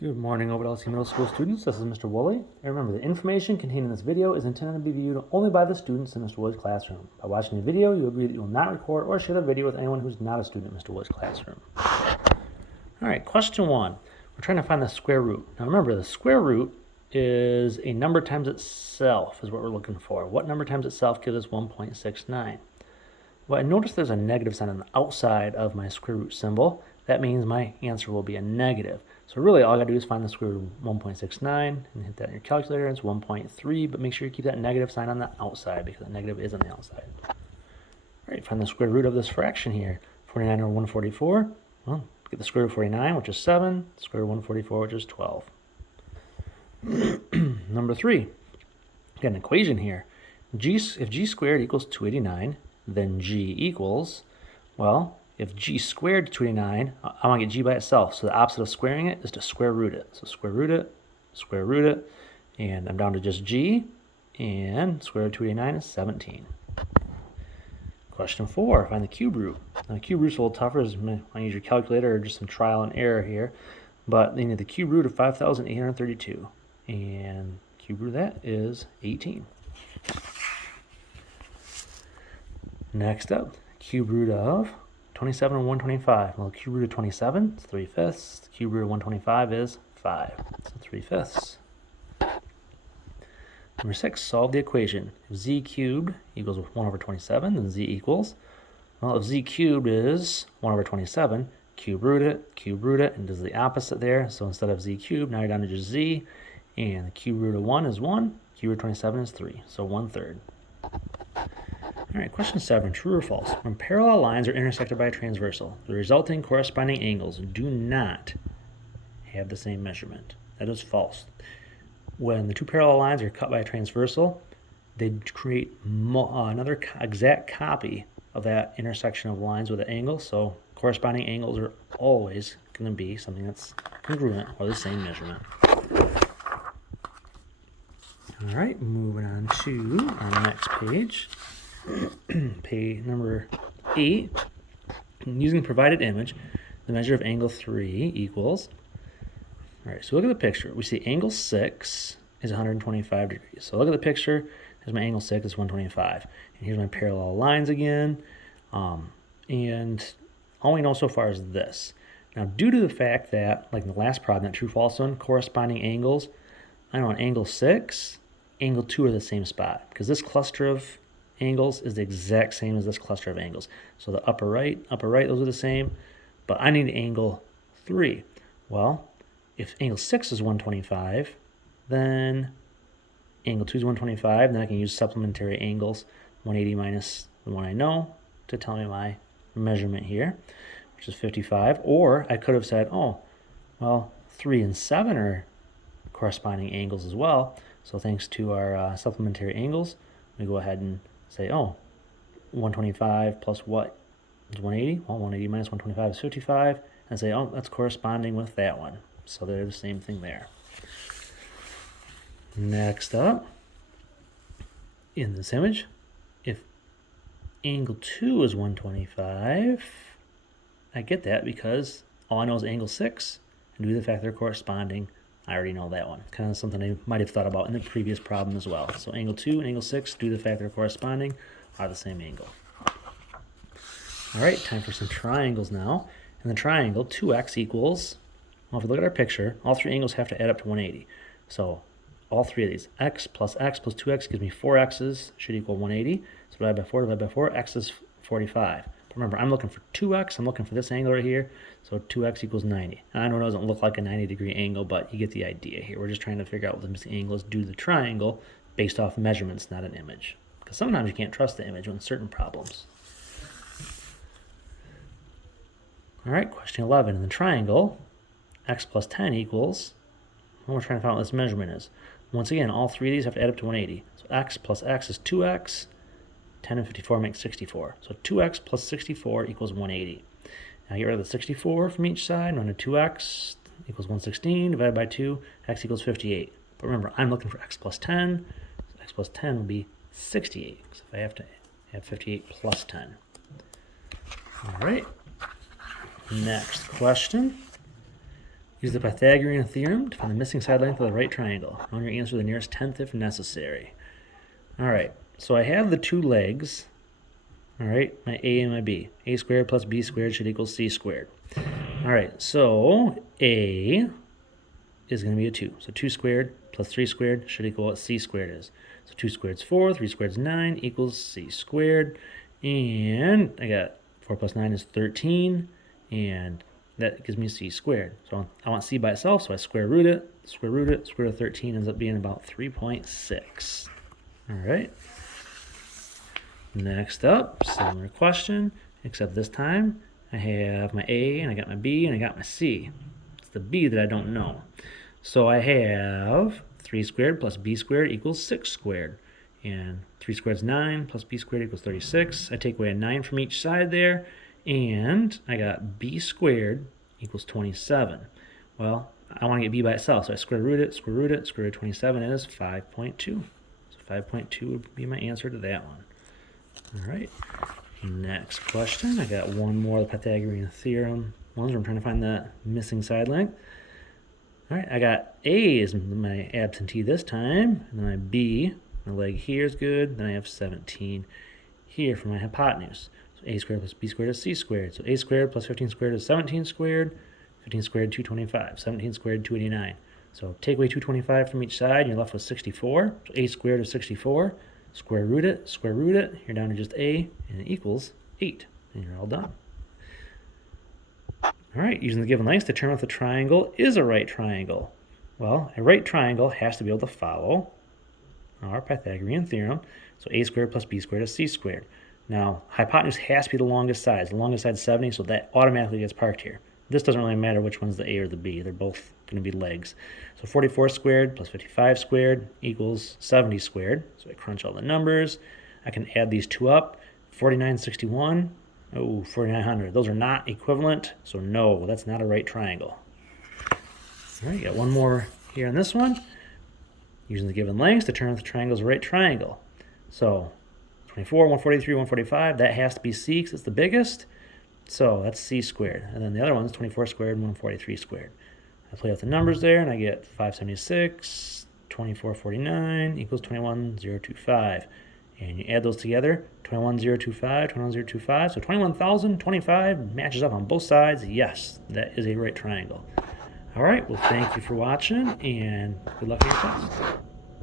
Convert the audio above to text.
Good morning, Ovidell Middle School students. This is Mr. Woolley. And remember, the information contained in this video is intended to be viewed only by the students in Mr. Woolley's classroom. By watching the video, you agree that you will not record or share the video with anyone who's not a student in Mr. Woolley's classroom. All right, question one. We're trying to find the square root. Now remember, the square root is a number times itself is what we're looking for. What number times itself gives us 1.69? Well, I notice there's a negative sign on the outside of my square root symbol. That means my answer will be a negative. So really all I gotta do is find the square root of 1.69 and hit that in your calculator. It's 1.3, but make sure you keep that negative sign on the outside because the negative is on the outside. All right, find the square root of this fraction here. 49 over 144. Well, get the square root of 49, which is 7. The square root of 144, which is 12. Number 3. Got an equation here. If g squared equals 289, then g equals, well, if g squared is 289, I want to get g by itself. So the opposite of squaring it is to square root it. So square root it, and I'm down to just g, and square root of 289 is 17. Question 4, find the cube root. Now the cube root's a little tougher. I use your calculator or just some trial and error here. But you need the cube root of 5,832. And cube root of that is 18. Next up, cube root of 27 and 125. Well, the cube root of 27 is 3/5. The cube root of 125 is 5. So 3/5. Number 6, solve the equation. If z cubed equals 1 over 27, then z equals, well, if z cubed is 1 over 27, cube root it, and does the opposite there. So instead of z cubed, now you're down to just z, and the cube root of 1 is 1, cube root of 27 is 3, so 1/3. All right, question 7, true or false? When parallel lines are intersected by a transversal, the resulting corresponding angles do not have the same measurement. That is false. When the two parallel lines are cut by a transversal, they create another exact copy of that intersection of lines with an angle, so corresponding angles are always going to be something that's congruent or the same measurement. All right, moving on to our next page. Page number 8. Using provided image, the measure of angle 3 equals. All right, so look at the picture. We see angle 6 is 125 degrees. So look at the picture. Here's my angle 6 is 125. And here's my parallel lines again. And all we know so far is this. Now, due to the fact that, like in the last problem, that true-false one, corresponding angles, I know on angle 6, angle 2 are the same spot. Because this cluster of angles is the exact same as this cluster of angles. So the upper right, those are the same. But I need angle 3. Well, if angle 6 is 125, then angle 2 is 125. Then I can use supplementary angles, 180 minus the one I know, to tell me my measurement here, which is 55. Or I could have said, oh, well, 3 and 7 are corresponding angles as well. So thanks to our supplementary angles, we go ahead and say, oh, 125 plus what is 180? Well, 180 minus 125 is 55. And say, oh, that's corresponding with that one. So they're the same thing there. Next up, in this image, if angle 2 is 125, I get that because all I know is angle 6, and due to the fact they're corresponding, I already know that one. Kind of something I might have thought about in the previous problem as well. So angle 2 and angle 6, due to the fact they're corresponding, are the same angle. All right, time for some triangles now. In the triangle, 2x equals, well, if we look at our picture, all three angles have to add up to 180. So all three of these, x plus 2x gives me 4 x's, should equal 180. So divide by 4, x is 45. But remember, I'm looking for 2x, I'm looking for this angle right here, so 2x equals 90. I know it doesn't look like a 90-degree angle, but you get the idea here. We're just trying to figure out what the missing angle is due to the triangle based off measurements, not an image. Because sometimes you can't trust the image on certain problems. All right, question 11. In the triangle, x plus 10 equals, well, we're trying to find out what this measurement is. Once again, all three of these have to add up to 180. So x plus x is 2x. 10 and 54 make 64. So 2x plus 64 equals 180. Now get rid of the 64 from each side. Run to 2x equals 116 divided by 2. X equals 58. But remember, I'm looking for x plus 10. So x plus 10 would be 68. So if I have to have 58 plus 10. All right. Next question. Use the Pythagorean theorem to find the missing side length of the right triangle. Round your answer to the nearest tenth if necessary. All right, so I have the two legs. All right, my a and my b. A squared plus b squared should equal c squared. All right, so a is going to be a 2. So 2 squared plus 3 squared should equal what c squared is. So 2 squared is 4, 3 squared is 9, equals c squared. And I got 4 plus 9 is 13, and that gives me c squared. So I want c by itself, so I square root it, square root it, square root of 13 ends up being about 3.6. All right. Next up, similar question, except this time I have my a, and I got my b, and I got my c. It's the b that I don't know. So I have 3 squared plus b squared equals 6 squared. And 3 squared is 9 plus b squared equals 36. I take away a 9 from each side there, and I got b squared equals 27. Well, I want to get b by itself, so I square root it, square root it, square root of 27 is 5.2. So 5.2 would be my answer to that one. All right, next question. I got one more of the Pythagorean theorem ones where I'm trying to find the missing side length. All right, I got a is my absentee this time, and then my b, my leg here is good, then I have 17 here for my hypotenuse. So a squared plus b squared is c squared. So a squared plus 15 squared is 17 squared, 15 squared 225, 17 squared 289. So take away 225 from each side, and you're left with 64. So a squared is 64. Square root it, you're down to just a, and it equals 8, and you're all done. All right, using the given lengths, determine if the triangle is a right triangle. Well, a right triangle has to be able to follow our Pythagorean theorem. So a squared plus b squared is c squared. Now, hypotenuse has to be the longest side. The longest side is 70, so that automatically gets parked here. This doesn't really matter which one's the a or the b. They're both going to be legs. So 44 squared plus 55 squared equals 70 squared. So I crunch all the numbers. I can add these two up. 4961. Oh, 4,900. Those are not equivalent, so no, that's not a right triangle. All right, got one more here on this one. Using the given lengths, determine if the triangle is a right triangle. So 24, 143, 145, that has to be c because it's the biggest. So that's c squared. And then the other one's 24 squared and 143 squared. I play out the numbers there, and I get 576, 2449 equals 21025. And you add those together, 21025, 21025. So 21,025 matches up on both sides. Yes, that is a right triangle. All right, well, thank you for watching, and good luck in your test.